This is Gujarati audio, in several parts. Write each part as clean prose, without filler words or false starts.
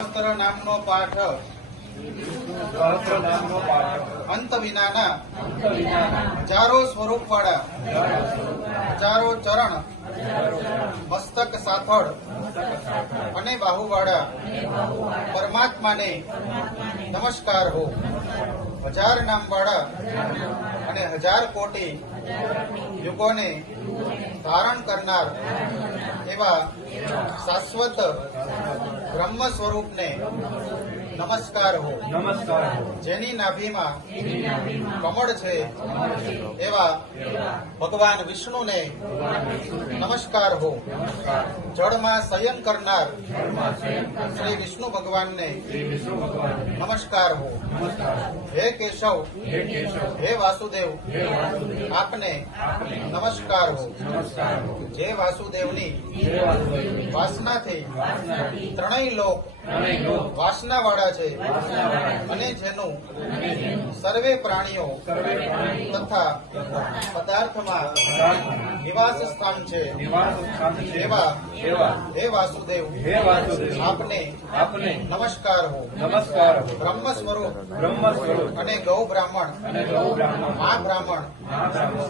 સહસ્ત્ર નામનો પાઠ અંત વિનાના હજારો સ્વરૂપ વાળા હજારો ચરણ મસ્તક સાથળ અને બાહુવાળા પરમાત્માને નમસ્કાર હો. હજાર નામ વાળા અને હજાર કોટી યુગોને ધારણ કરનાર એવા શાશ્વત બ્રહ્મ સ્વરૂપને નમસ્કાર હો. જેની નાભીમાં કમળ છે એવા ભગવાન વિષ્ણુને નમસ્કાર હો. જળમાં શયન કરનાર શ્રી વિષ્ણુ ભગવાનને નમસ્કાર હો. હે કેશવ, હે વાસુદેવ, આપને નમસ્કાર હો. જે વાસુદેવની વાસનાથી ત્રણેય લોક વાસના વાળા છે અને જેનું સર્વે પ્રાણીઓ તથા પદાર્થમાં નિવાસ સ્થાન છે એવા હે વાસુદેવ, આપને નમસ્કાર હો. બ્રહ્મ સ્વરૂપ અને ગૌ બ્રાહ્મણ મા બ્રાહ્મણ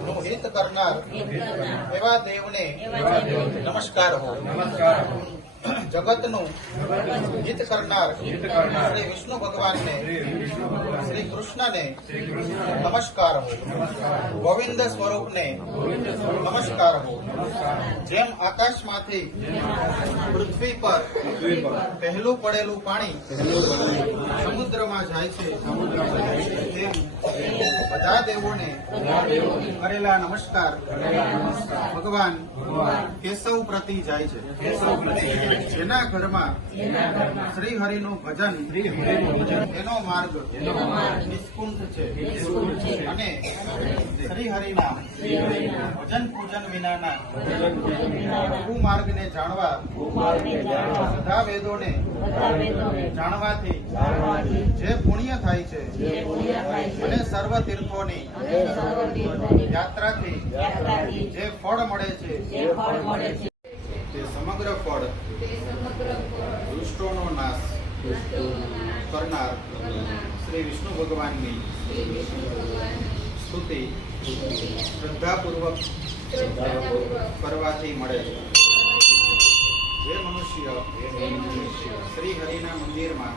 નું હિત કરનાર એવા દેવને નમસ્કાર હો. જગતનું હિત કરનાર શ્રી વિષ્ણુ ભગવાનને શ્રી કૃષ્ણને નમસ્કાર હો. ગોવિંદ સ્વરૂપને નમસ્કાર હો. જેમ આકાશમાંથી પૃથ્વી પર પહેલું પડેલું પાણી સમુદ્રમાં જાય છે તેમ બધા દેવોને કરેલા નમસ્કાર ભગવાન કેશવ પ્રતિ જાય છે. જેના ઘરમાં શ્રી હરિનું ભજન એનો માર્ગ નિષ્કુંઠ છે અને શ્રી હરિના ભજન પૂજન વિનાના કુમાર્ગને જાણવા બધા વેદોને જાણવાથી જે પુણ્ય થાય છે અને સર્વ તીર્થોની યાત્રાથી જે ફળ મળે છે તે સમગ્ર ફળ દુષ્ટોનો નાશ કરનાર શ્રી વિષ્ણુ ભગવાનની સ્તુતિ શ્રદ્ધાપૂર્વક કરવાથી મળે છે. જે મનુષ્ય શ્રી હરિના મંદિરમાં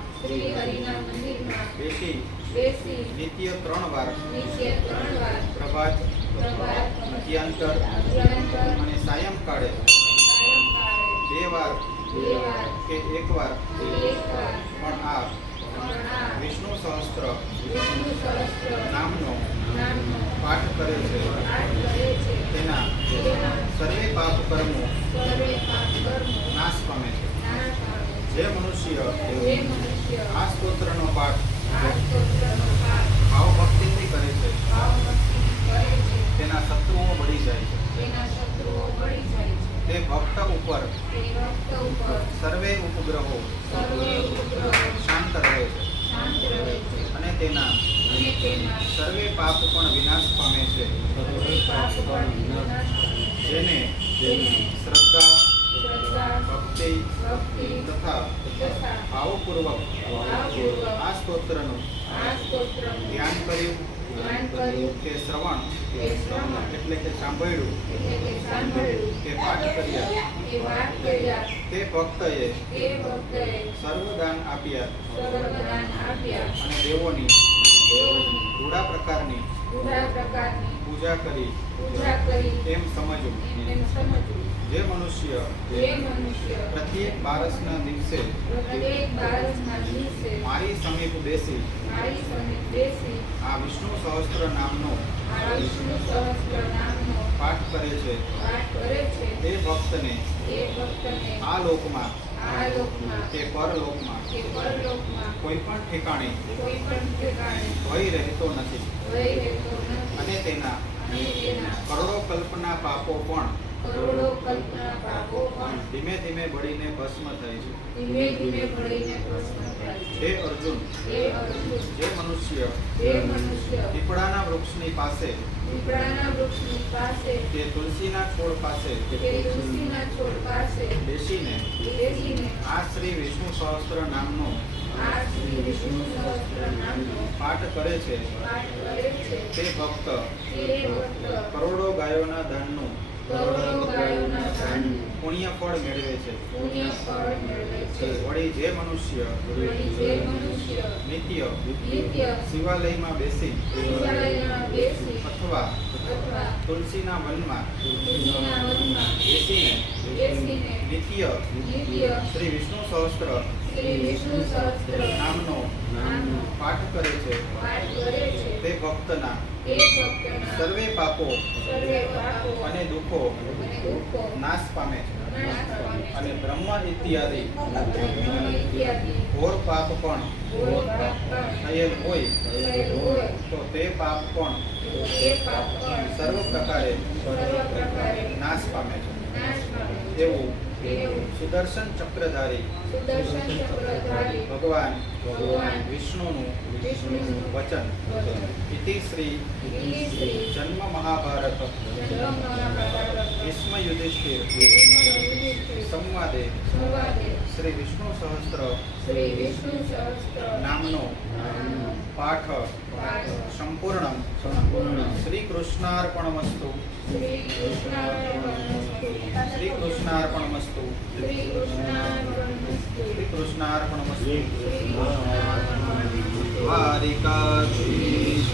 બેસી નિત્ય 3 વાર પ્રભાત, મધ્યાંતર અને સાયંકાળે 2 વાર કે 1 વાર પણ આ વિષ્ણુ સહસ્ત્ર નામનો પાઠ કરે છે તેના સર્વે પાપ કર્મો નાશ પામે છે. જે મનુષ્ય આ સ્તોત્રનો પાઠ ભાવ ભક્તિથી કરે છે તેના શત્રુઓ બળી જાય છે. તે ભક્ત ઉપર સર્વે ઉપગ્રહો શાંત રહે છે અને તેના સર્વે પાપ પણ વિનાશ પામે છે. જેને શ્રદ્ધા, ભક્તિ તથા ભાવપૂર્વક આ સ્તોત્રનું ધ્યાન કર્યું કે શ્રવણ એટલે કે સાંભળ્યું કે પાઠ કર્યા તે ભક્તએ સર્વદાન આપ્યા અને દેવોની રૂડા પ્રકારની પૂજા કરી એમ સમજવું. જે મનુષ્ય પ્રત્યેક બારસના દિવસે મારી સમીપ બેસી આ વિષ્ણુ સહસ્ત્ર નામનો પાઠ કરે છે તે ભક્તને આ લોકમાં કે પરલોકમાં કોઈ પણ ઠેકાણે ભય રહેતો નથી અને તેના કરોડો કલ્પના પાપો પણ ધીમે ધીમે બળીને ભસ્મ થાય છે. હે અર્જુન, જે મનુષ્ય પીપળાના વૃક્ષની પાસે કે તુલસીના છોડ પાસે બેસીને આ શ્રી વિષ્ણુ સહસ્ત્ર નામનો પાઠ કરે છે તે ભક્ત કરોડો ગાયોના દાનનું પુણ્ય ફળ મેળવે છે. વળી જે મનુષ્ય નિત્ય શિવાલયમાં બેસી અથવા તુલસીના વનમાં બેસીને નિત્ય શ્રી વિષ્ણુ સહસ્ત્ર નામનો પાઠ કરે છે તે ભક્તના સર્વે પાપો અને દુઃખો નાશ પામે છે. અને બ્રહ્મ ઇત્યાદિ ઘોર પાપ પણ થયેલ હોય તો તે પાપ પણ સર્વ પ્રકારે નાશ પામે છે. એવું સુદર્શન ચક્રધારી ભગવાન વિષ્ણુનું વચન. ઇતિ શ્રી જન્મ મહાભારત ભીષ્મ યુધિષ્ઠિર સંવાદે શ્રી વિષ્ણુ સહસ્ત્ર નામનો પાઠ સંપૂર્ણ. શ્રી કૃષ્ણાર્પણમસ્તુ. શ્રી કૃષ્ણાર્પણમસ્તુ. શ્રી કૃષ્ણાર્પણમસ્તુ. દ્વારિકાધીશ